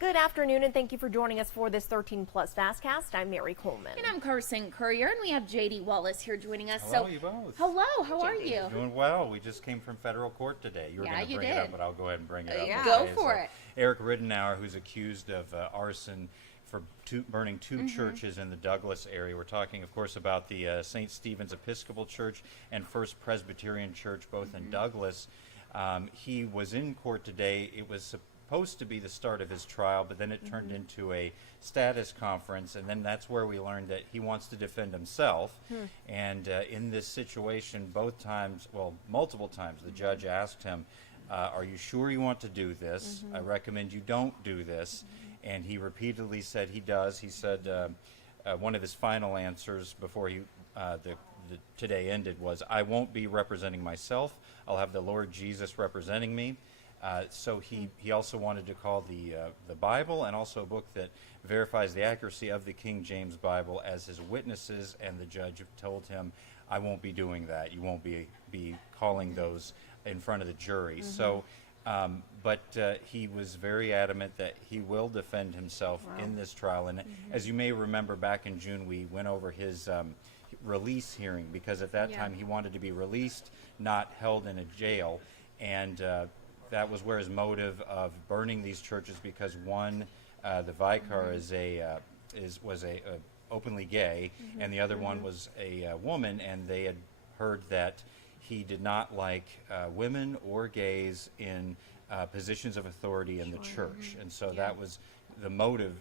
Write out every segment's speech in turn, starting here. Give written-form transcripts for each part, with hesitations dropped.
Good afternoon, and thank you for joining us for this 13 Plus FastCast. I'm Mary Coleman. And I'm Carson Courier, and we have JD Wallace here joining us. Hello, you both. Hello, how are you? Doing well. We just came from federal court today. You were going to bring it up, but I'll go ahead and bring it up. Go for it. Eric Ridenour, who's accused of arson for burning two churches in the Douglas area. We're talking, of course, about the St. Stephen's Episcopal Church and First Presbyterian Church, both in Douglas. He was in court today. It was supposed to be the start of his trial, but then it turned into a status conference, and then that's where we learned that he wants to defend himself. And in this situation, multiple times, the judge asked him, are you sure you want to do this? I recommend you don't do this. And he repeatedly said he does. He said one of his final answers before the today ended was, I won't be representing myself. I'll have the Lord Jesus representing me. So he also wanted to call the Bible and also a book that verifies the accuracy of the King James Bible as his witnesses, and the judge told him, I won't be doing that. You won't be calling those in front of the jury. So, but he was very adamant that he will defend himself in this trial. And as you may remember, back in June, we went over his release hearing, because at that time he wanted to be released, not held in a jail. And that was where his motive of burning these churches, because one, the vicar was openly gay, and the other one was a woman, and they had heard that he did not like women or gays in positions of authority in the church, and so that was the motive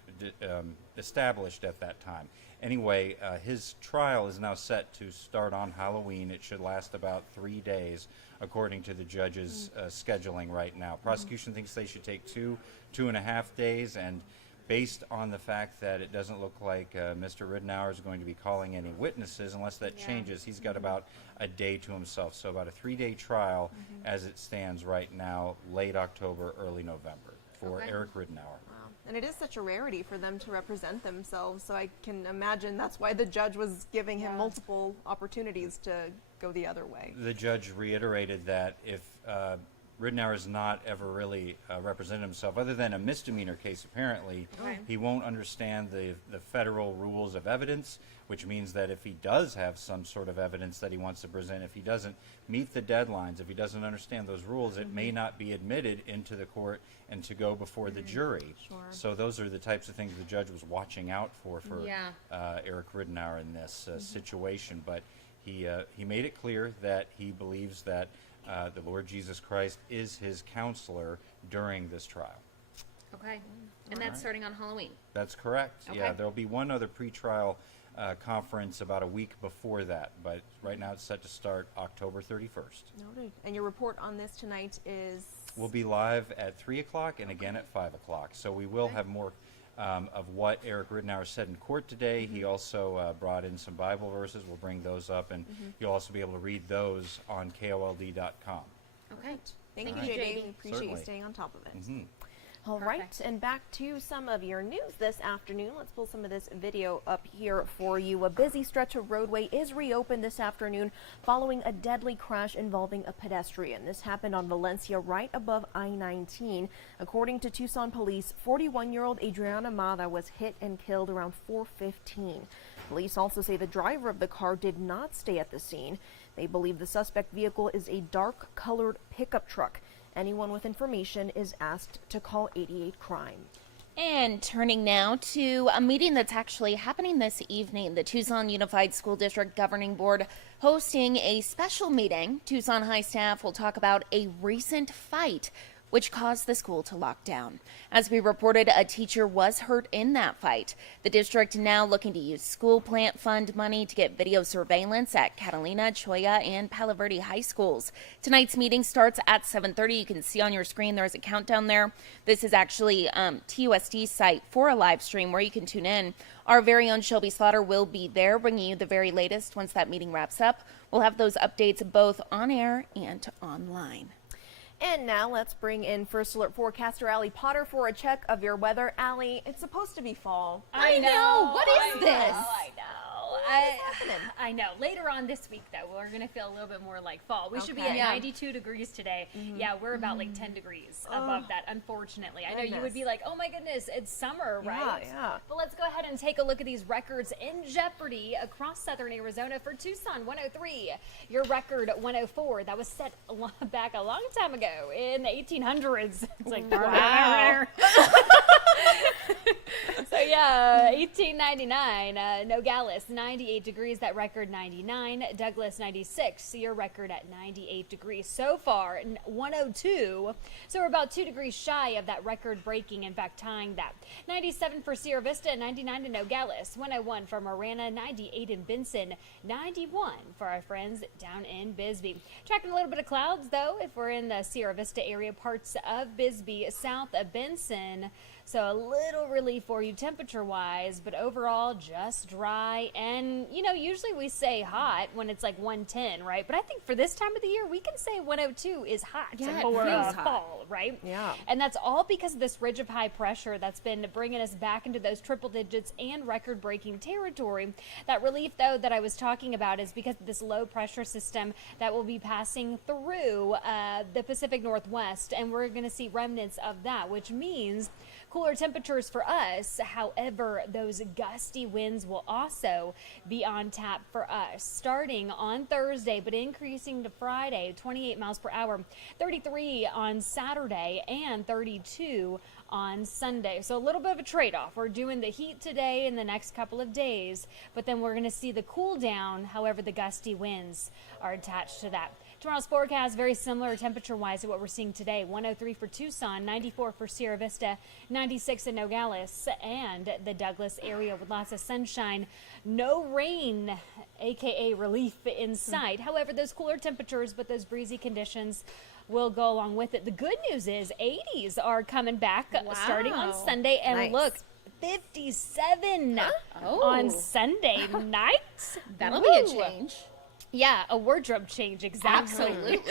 established at that time. Anyway, his trial is now set to start on Halloween. It should last about 3 days, according to the judge's scheduling right now. Prosecution thinks they should take 2.5 days, and based on the fact that it doesn't look like Mr. Ridenour is going to be calling any witnesses, unless that changes, he's got about a day to himself. So about a 3-day trial as it stands right now, late October, early November, for Eric Ridenour. And it is such a rarity for them to represent themselves, so I can imagine that's why the judge was giving him multiple opportunities to go the other way. The judge reiterated that if Ridenour has not ever really represented himself, other than a misdemeanor case apparently, he won't understand the federal rules of evidence, which means that if he does have some sort of evidence that he wants to present, if he doesn't meet the deadlines, if he doesn't understand those rules, it may not be admitted into the court and to go before the jury. So those are the types of things the judge was watching out for Eric Ridenour in this situation. But he made it clear that he believes that the Lord Jesus Christ is his counselor during this trial. Okay. And that's starting on Halloween. That's correct. Okay. Yeah, there'll be one other pretrial conference about a week before that, but right now it's set to start October 31st. Noted. And your report on this tonight is? We'll be live at 3 o'clock and again at 5 o'clock. So we will have more of what Eric Ridenour said in court today. He also brought in some Bible verses. We'll bring those up, and you'll also be able to read those on KOLD.com. Okay. Thank you, JD. We appreciate you staying on top of it. All right, and back to some of your news this afternoon. Let's pull some of this video up here for you. A busy stretch of roadway is reopened this afternoon following a deadly crash involving a pedestrian. This happened on Valencia right above I-19. According to Tucson police, 41-year-old Adriana Mata was hit and killed around 4:15. Police also say the driver of the car did not stay at the scene. They believe the suspect vehicle is a dark-colored pickup truck. Anyone with information is asked to call 88 Crime. And turning now to a meeting that's actually happening this evening. The Tucson Unified School District Governing Board hosting a special meeting. Tucson High staff will talk about a recent fight which caused the school to lock down. As we reported, a teacher was hurt in that fight. The district now looking to use school plant fund money to get video surveillance at Catalina, Choya, and Palo Verde high schools. Tonight's meeting starts at 7:30. You can see on your screen there's a countdown there. This is actually TUSD's site for a live stream where you can tune in. Our very own Shelby Slaughter will be there bringing you the very latest once that meeting wraps up. We'll have those updates both on air and online. And now let's bring in First Alert forecaster Allie Potter for a check of your weather. Allie, it's supposed to be fall. I know. What is this? I know. I know. Later on this week, though, we're going to feel a little bit more like fall. We should be at Okay. 92 degrees today. Yeah, we're about like 10 degrees above that, unfortunately. I know you would be like, oh my goodness, it's summer, right? Yeah. But let's go ahead and take a look at these records in jeopardy across southern Arizona. For Tucson, 103. Your record, 104. That was set back a long time ago in the 1800s. It's like, wow. So yeah, 1899, Nogales, 98 degrees, that record 99. Douglas, 96, your record at 98 degrees. So far, 102, so we're about 2 degrees shy of that record breaking, in fact, tying that. 97 for Sierra Vista, 99 in Nogales, 101 for Marana, 98 in Benson, 91 for our friends down in Bisbee. Tracking a little bit of clouds, though, if we're in the Sierra Vista area, parts of Bisbee, south of Benson. So a little relief for you temperature-wise, but overall just dry. And, you know, usually we say hot when it's like 110, right? But I think for this time of the year, we can say 102 is hot Yeah, it for feels hot. fall, right? Yeah. And that's all because of this ridge of high pressure that's been bringing us back into those triple digits and record-breaking territory. That relief, though, that I was talking about is because of this low pressure system that will be passing through the Pacific Northwest, and we're going to see remnants of that, which means cooler temperatures for us. However, those gusty winds will also be on tap for us starting on Thursday, but increasing to Friday, 28 miles per hour, 33 on Saturday, and 32 on Sunday. So a little bit of a trade-off. We're doing the heat today and the next couple of days, but then we're going to see the cool down. However, the gusty winds are attached to that. Tomorrow's forecast, very similar temperature-wise to what we're seeing today. 103 for Tucson, 94 for Sierra Vista, 96 in Nogales, and the Douglas area with lots of sunshine. No rain, a.k.a. relief in sight. However, those cooler temperatures, but those breezy conditions will go along with it. The good news is 80s are coming back starting on Sunday. And Nice. look, 57 on Sunday night. That'll be a change. Yeah, a wardrobe change, exactly. Absolutely.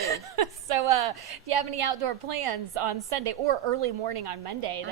So if you have any outdoor plans on Sunday or early morning on Monday,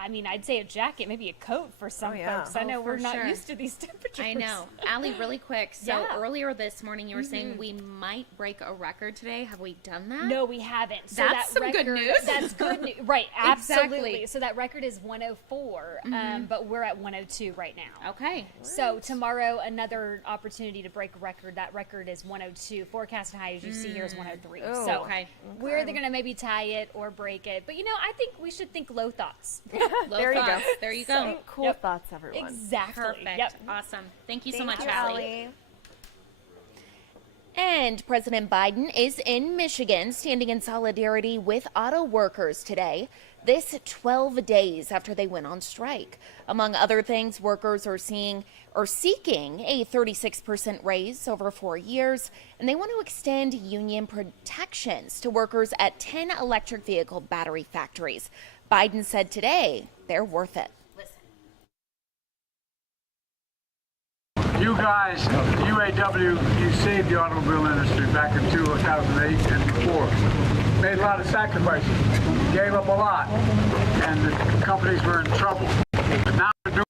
I'd say a jacket, maybe a coat for some yeah. folks. I know we're for not sure. used to these temperatures. I know. Allie, really quick. So Yeah. earlier this morning, you were saying we might break a record today. Have we done that? No, we haven't. So That's that some good record, news. That's good news. Right, absolutely. Exactly. So that record is 104, but we're at 102 right now. Okay. So tomorrow, another opportunity to break a record. That record is 102. Forecast high, as you see here, is 103. Oh. So Okay. we're either going to maybe tie it or break it. But, you know, I think we should think low thoughts. Low There you go. thoughts. There you go. Think cool Yep. thoughts, everyone. Exactly. Perfect. Yep. Awesome. Thank you so Thank much, you, Allie. Allie. And President Biden is in Michigan standing in solidarity with auto workers today. This 12 days after they went on strike. Among other things, workers are seeking a 36% raise over 4 years, and they want to extend union protections to workers at 10 electric vehicle battery factories. Biden said today they're worth it. You guys, the UAW, you saved the automobile industry back in 2008 and before. Made a lot of sacrifices, gave up a lot, and the companies were in trouble. But now they're doing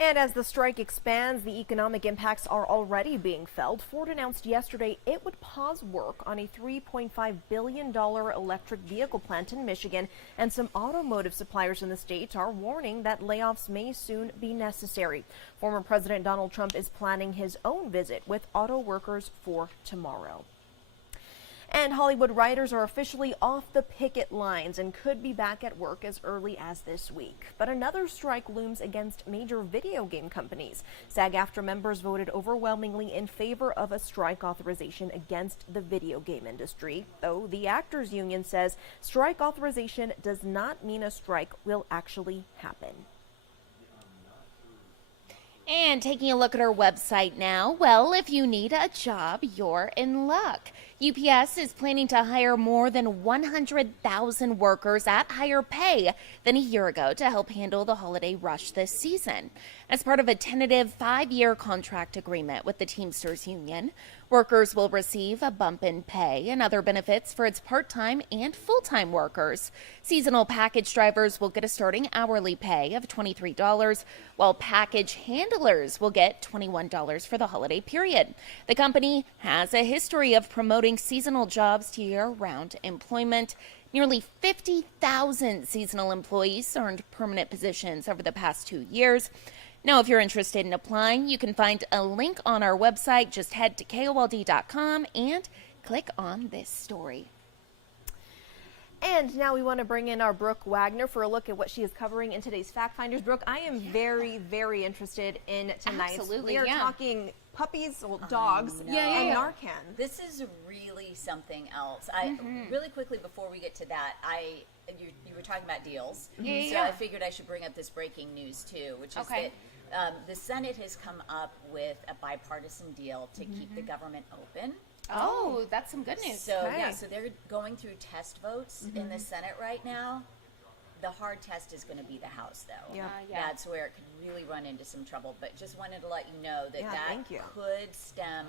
And as the strike expands, the economic impacts are already being felt. Ford announced yesterday it would pause work on a $3.5 billion electric vehicle plant in Michigan, and some automotive suppliers in the state are warning that layoffs may soon be necessary. Former President Donald Trump is planning his own visit with auto workers for tomorrow. And Hollywood writers are officially off the picket lines and could be back at work as early as this week. But another strike looms against major video game companies. SAG-AFTRA members voted overwhelmingly in favor of a strike authorization against the video game industry, though the Actors Union says strike authorization does not mean a strike will actually happen. And taking a look at our website now, well, if you need a job, you're in luck. UPS is planning to hire more than 100,000 workers at higher pay than a year ago to help handle the holiday rush this season. As part of a tentative 5-year contract agreement with the Teamsters Union, workers will receive a bump in pay and other benefits for its part-time and full-time workers. Seasonal package drivers will get a starting hourly pay of $23, while package handlers will get $21 for the holiday period. The company has a history of promoting seasonal jobs to year-round employment. Nearly 50,000 seasonal employees earned permanent positions over the past 2 years. Now, if you're interested in applying, you can find a link on our website. Just head to KOLD.com and click on this story. And now we want to bring in our Brooke Wagner for a look at what she is covering in today's Fact Finders. Brooke, I am very, very interested in tonight's. Absolutely, We are talking puppies, well, dogs, and Narcan. This is really something else. Really quickly before we get to that, you were talking about deals, so I figured I should bring up this breaking news too, which is that the Senate has come up with a bipartisan deal to keep the government open. Oh, that's some good news. So so they're going through test votes in the Senate right now. The hard test is going to be the House, though. That's where it could really run into some trouble. But just wanted to let you know that could stem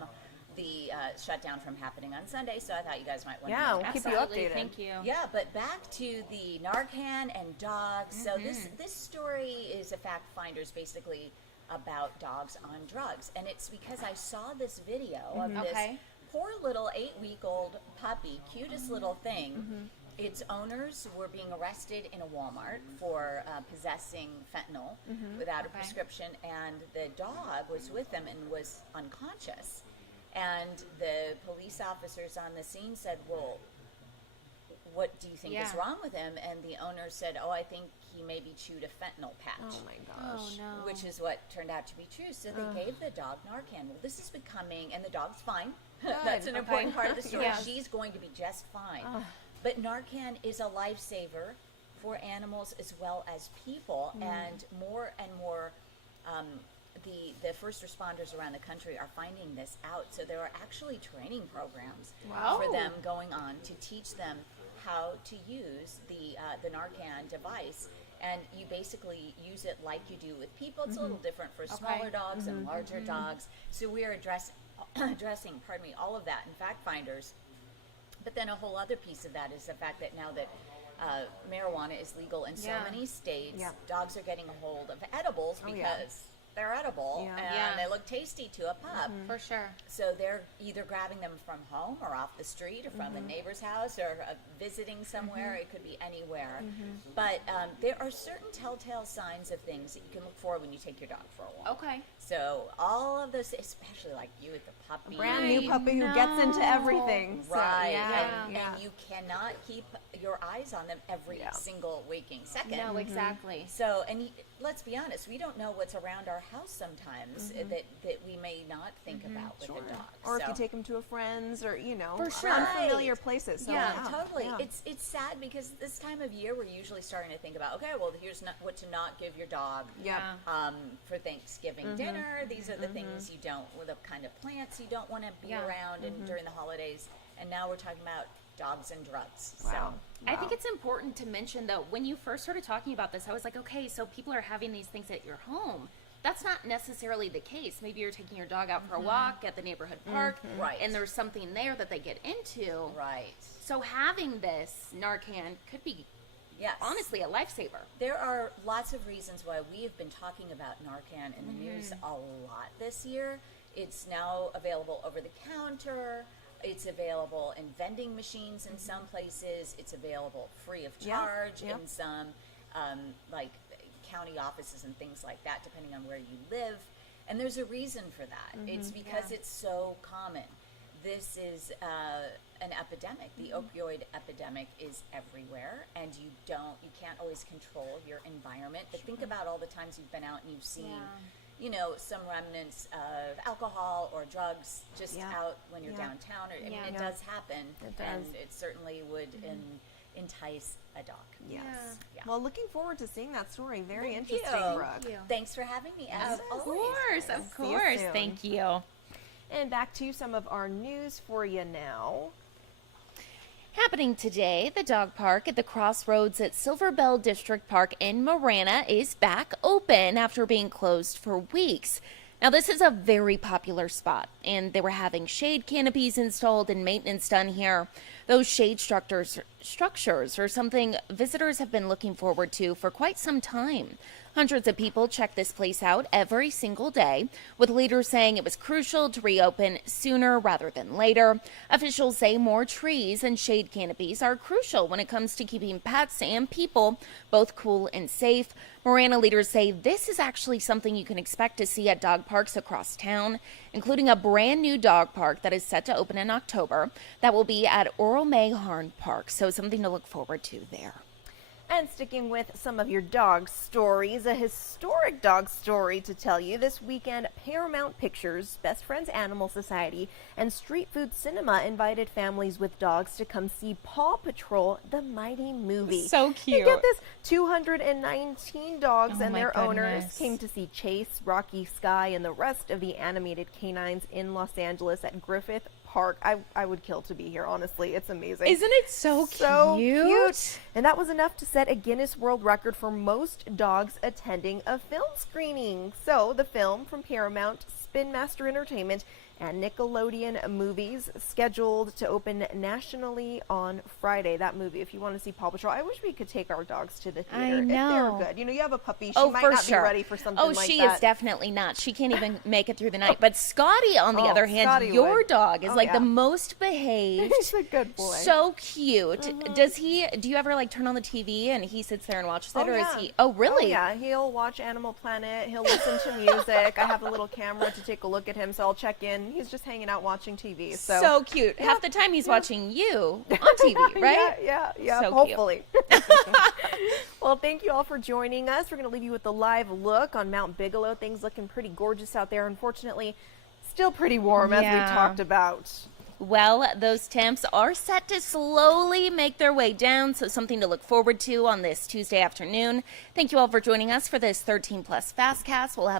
the shutdown from happening on Sunday. So I thought you guys might want to know. We'll keep you updated. Thank you. Yeah, but back to the Narcan and dogs. So this story is a Fact Finders basically about dogs on drugs. And it's because I saw this video of this poor little 8-week-old puppy, cutest little thing. Its owners were being arrested in a Walmart for possessing fentanyl without a prescription, and the dog was with them and was unconscious. And the police officers on the scene said, well, what do you think is wrong with him? And the owner said, oh, I think he maybe chewed a fentanyl patch. Oh, my gosh. Oh, no. Which is what turned out to be true. So they gave the dog Narcan. Well, this is becoming, and the dog's fine. That's an important part of the story. She's going to be just fine. But Narcan is a lifesaver for animals as well as people, and more the first responders around the country are finding this out. So there are actually training programs for them going on to teach them how to use the Narcan device. And you basically use it like you do with people. It's a little different for smaller dogs and larger dogs. So we are addressing all of that in Fact Finders. But then a whole other piece of that is the fact that now that marijuana is legal in so many states, dogs are getting a hold of edibles because they're edible and they look tasty to a pup. For sure. So they're either grabbing them from home or off the street or from a neighbor's house or visiting somewhere. It could be anywhere. But there are certain telltale signs of things that you can look for when you take your dog for a walk. Okay. So all of this, especially like you with the puppy. Brand new puppy who gets into everything. Right. So, And you cannot keep your eyes on them every single waking second. No, exactly. So, and let's be honest, we don't know what's around our house sometimes that we may not think about with a dog. Or if you take them to a friend's or, For sure. unfamiliar places. So, Totally. It's sad because this time of year we're usually starting to think about, okay, well, here's what to not give your dog for Thanksgiving dinner. These are the things you don't, or the kind of plants you don't want to be around and during the holidays. And now we're talking about dogs and drugs. Wow. I think it's important to mention, though, when you first started talking about this, I was like, okay, so people are having these things at your home. That's not necessarily the case. Maybe you're taking your dog out for a walk at the neighborhood park, and there's something there that they get into. Right. So having this Narcan could be honestly a lifesaver. There are lots of reasons why we have been talking about Narcan in the news a lot this year. It's now available over the counter. It's available in vending machines in some places. It's available free of charge in some like county offices and things like that, depending on where you live. And there's a reason for that. It's because it's so common. This is an epidemic. The opioid epidemic is everywhere, and you can't always control your environment. But think about all the times you've been out and you've seen, some remnants of alcohol or drugs just out when you're downtown. I mean, it does happen. It does. And it certainly would entice a dog. Yes. Yeah. Well, looking forward to seeing that story. Very Thank interesting, you. Brooke. Thanks for having me. As always. Of course. See you soon. Thank you. And back to some of our news for you now. Happening today, the dog park at the Crossroads at Silver Bell District Park in Marana is back open after being closed for weeks. Now, this is a very popular spot, and they were having shade canopies installed and maintenance done here. Those shade structures are something visitors have been looking forward to for quite some time. Hundreds of people check this place out every single day, with leaders saying it was crucial to reopen sooner rather than later. Officials say more trees and shade canopies are crucial when it comes to keeping pets and people both cool and safe. Marana leaders say this is actually something you can expect to see at dog parks across town, including a brand new dog park that is set to open in October that will be at Oral Mayharn Park, so something to look forward to there. And sticking with some of your dog stories, a historic dog story to tell you. This weekend, Paramount Pictures, Best Friends Animal Society, and Street Food Cinema invited families with dogs to come see Paw Patrol, the Mighty Movie. So cute. You get this, 219 dogs and my their owners goodness. came to see Chase, Rocky, Sky, and the rest of the animated canines in Los Angeles at Griffith Park. I would kill to be here, honestly. It's amazing. Isn't it so cute? And that was enough to set a Guinness World Record for most dogs attending a film screening. So the film from Paramount, Spin Master Entertainment, and Nickelodeon Movies scheduled to open nationally on Friday. That movie, if you want to see Paw Patrol, I wish we could take our dogs to the theater. I know. If they were good. You know, you have a puppy. She Oh, might for not sure. be ready for something like that. Oh, she is definitely not. She can't even make it through the night. But Scotty, on the Oh, other hand, Scotty your would. dog is Oh, like yeah. the most behaved. He's a good boy. So cute. Do you ever like turn on the TV and he sits there and watches it, or is he? Oh, really? Oh, yeah. He'll watch Animal Planet. He'll listen to music. I have a little camera to take a look at him, so I'll check in. He's just hanging out watching TV. So cute. Yeah, Half the time he's watching you on TV, right? Yeah. So cute. Hopefully. Well, thank you all for joining us. We're going to leave you with the live look on Mount Bigelow. Things looking pretty gorgeous out there. Unfortunately, still pretty warm, as we Yeah. talked about. Well, those temps are set to slowly make their way down, so something to look forward to on this Tuesday afternoon. Thank you all for joining us for this 13 Plus FastCast. We'll have